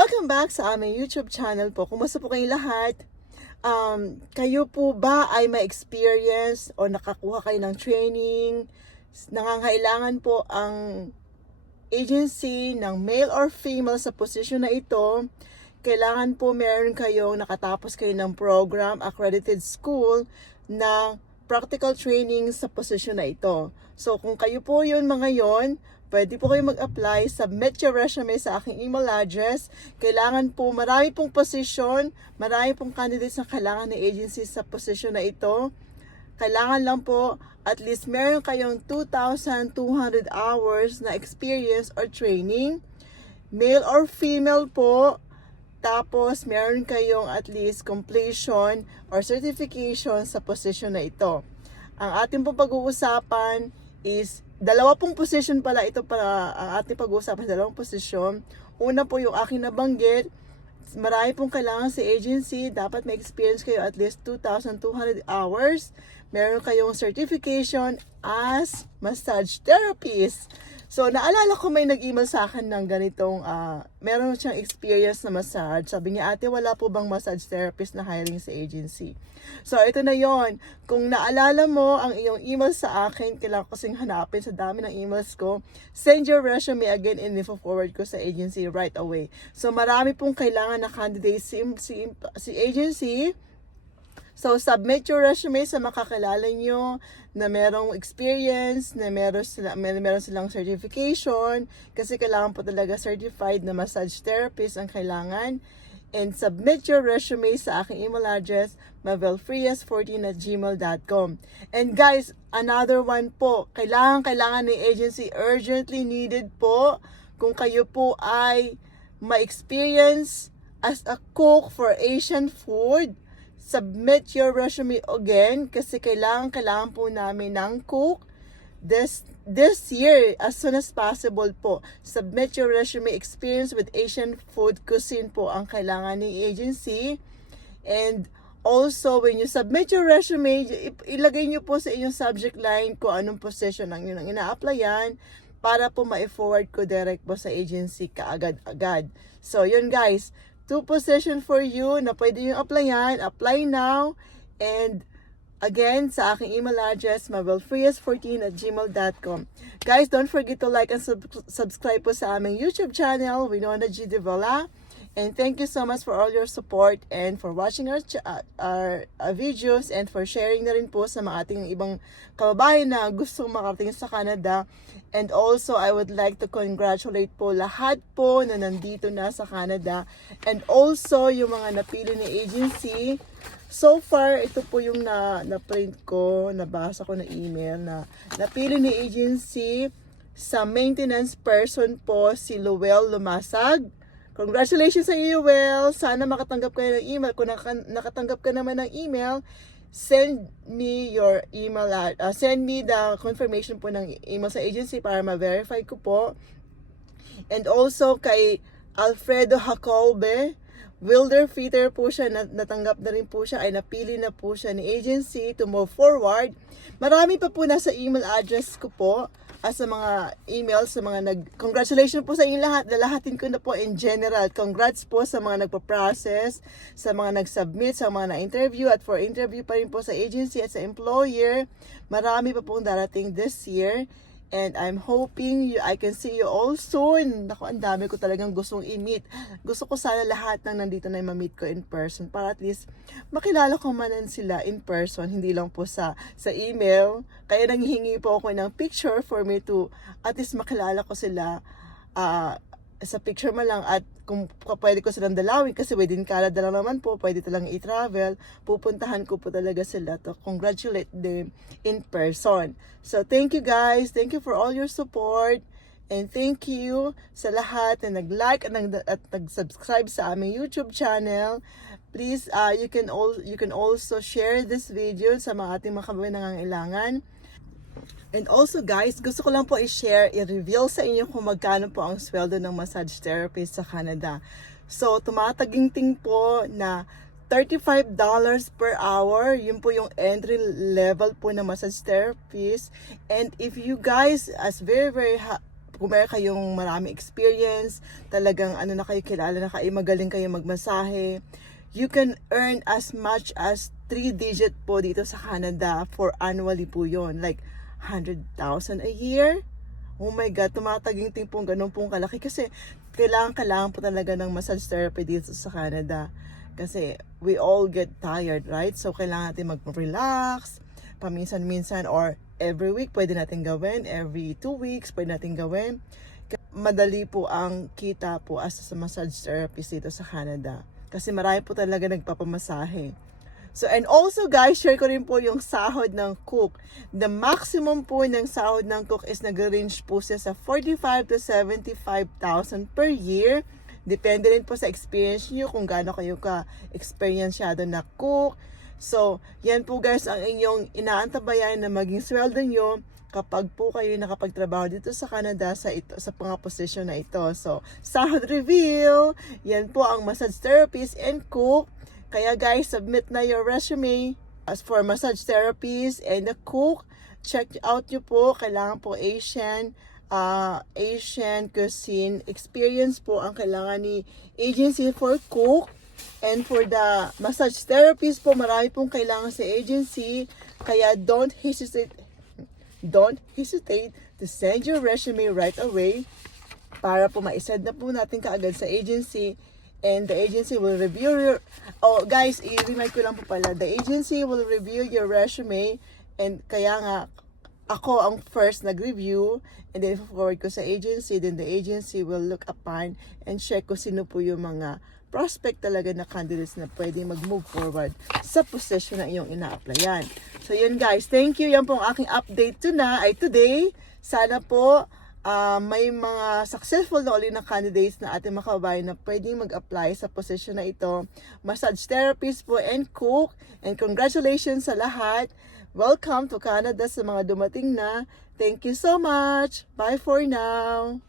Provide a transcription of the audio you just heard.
Welcome back sa aming YouTube channel po. Kumusta po kayong lahat? Kayo po ba ay may experience o nakakuha kayo ng training? Nangangailangan po ang agency ng male or female sa posisyon na ito. Kailangan po meron kayong nakatapos kayo ng program, accredited school, na practical training sa posisyon na ito. So kung kayo po yun mga yon, pwede po kayo mag-apply, submit your resume sa aking email address. Kailangan po, marami pong position, marami pong candidates na kailangan ng agency sa position na ito. Kailangan lang po, at least meron kayong 2,200 hours na experience or training. Male or female po. Tapos, meron kayong at least completion or certification sa position na ito. Ang ating pong pag-uusapan is dalawa pong position pala ito para ang ating pag-uusapan, dalawang position. Una po yung aking nabanggit, marami pong kailangan sa agency, dapat may experience kayo at least 2,200 hours. Meron kayong certification as massage therapist. So, naalala ko may nag-email sa akin ng ganitong, meron siyang experience na massage. Sabi niya, ate, wala po bang massage therapist na hiring sa agency? So, ito na yon. Kung naalala mo ang iyong email sa akin, kailangan ko kasing hanapin sa dami ng emails ko, send your resume again and forward ko sa agency right away. So, marami pong kailangan na candidates si agency. So, submit your resume sa makakilala nyo na merong experience, na meron silang certification, kasi kailangan po talaga certified na massage therapist ang kailangan. And submit your resume sa aking email address, mavelfrias14@gmail.com. And guys, another one po, kailangan ng agency, urgently needed po, kung kayo po ay ma-experience as a cook for Asian food, submit your resume again kasi kailangan po namin ng cook this year as soon as possible po. Submit your resume, experience with Asian food cuisine po ang kailangan ng agency. And also, when you submit your resume, ilagay nyo po sa inyong subject line kung anong position ang yun ang ina-applyan para po ma-forward ko direct po sa agency kaagad-agad. So, yun guys, 2 position for you na pwede yung applyan. Apply now. And again, sa aking email address, mavelfrias14@gmail.com. Guys, don't forget to like and subscribe po sa aming YouTube channel, Winona G. Devela. And thank you so much for all your support and for watching our videos and for sharing na rin po sa mga ating ibang kababayan na gustong makarating sa Canada. And also, I would like to congratulate po lahat po na nandito na sa Canada. And also, yung mga napili ni agency. So far, ito po yung na-print ko, nabasa ko na email na napili ni agency sa maintenance person po si Luel Lumasag. Congratulations sa iyo, Well. Sana makatanggap kayo ng email. Kung nakatanggap ka naman ng email, send me your email, send me the confirmation po ng email sa agency para ma-verify ko po. And also kay Alfredo Jacobe, welder fitter po siya, natanggap na rin po siya, ay napili na po siya ni agency to move forward. Marami pa po nasa email address ko po. Sa mga emails, sa mga congratulations po sa inyo lahat, lalahatin ko na po in general. Congrats po sa mga nagpa-process, sa mga nag-submit, sa mga na-interview, at for interview pa rin po sa agency at sa employer. Marami pa pong darating this year. And I'm hoping I can see you all soon. Naku, ang dami ko talagang gustong i-meet. Gusto ko sana lahat ng nandito na ma-meet ko in person para at least makilala ko manan sila in person, hindi lang po sa email. Kaya nanghihingi po ako ng picture for me to at least makilala ko sila sa picture man lang, at kung pwede ko silang dalawin kasi within Canada lang naman po, pwede talang i-travel, pupuntahan ko po talaga sila to congratulate them in person. So thank you guys, thank you for all your support, and thank you sa lahat na nag-like at nag-subscribe sa aming YouTube channel. Please, you can also share this video sa mga ating mga kababayan na nangangailangan. And also guys, gusto ko lang po i-reveal sa inyo kung magkano po ang sweldo ng massage therapist sa Canada. So, tumataginting po na $35 per hour. Yun po yung entry level po ng massage therapist. And if you guys, as very kung meron kayong maraming experience, talagang ano na kayo, kilala na kayo, magaling kayo magmasahe, you can earn as much as 3-digit po dito sa Canada for annually po yon, like 100,000 a year. Oh my God, tumataginting pong ganun pong kalaki kasi kailangan po talaga ng massage therapy dito sa Canada. Kasi we all get tired, right? So kailangan natin mag-relax, paminsan-minsan or every week pwede natin gawin, every 2 weeks pwede natin gawin. Madali po ang kita po as a massage therapist dito sa Canada. Kasi marami po talaga nagpapamasahe. So, and also guys, share ko rin po yung sahod ng cook. The maximum po ng sahod ng cook is nag-range po siya sa 45 to 75,000 per year. Depende rin po sa experience niyo kung gaano kayo ka-experiensyado na cook. So, yan po guys ang inyong inaantabayan na maging sweldo nyo kapag po kayo nakapagtrabaho dito sa Canada sa mga position na ito. So, sahod reveal. Yan po ang massage therapist and cook. Kaya guys, submit na your resume as for massage therapist and the cook. Check out nyo po. Kailangan po Asian cuisine experience po ang kailangan ni agency for cook. And for the massage therapist po, marami pong kailangan sa agency. Kaya don't hesitate to send your resume right away para po ma-send na po natin kaagad sa agency. And the agency will review your... Oh, guys, i-remind ko lang po pala. The agency will review your resume. And kaya nga, ako ang first nag-review. And then, forward ko sa agency. Then, the agency will look upon and check kung sino po yung mga prospect talaga na candidates na pwede mag-move forward sa position na iyong ina-applyan. So, yun guys. Thank you. Yan po ang aking update today. Sana po, may mga successful na ulit na candidates na ating makababayan na pwedeng mag-apply sa position na ito. Massage therapist po and cook. And congratulations sa lahat. Welcome to Canada sa mga dumating na. Thank you so much. Bye for now.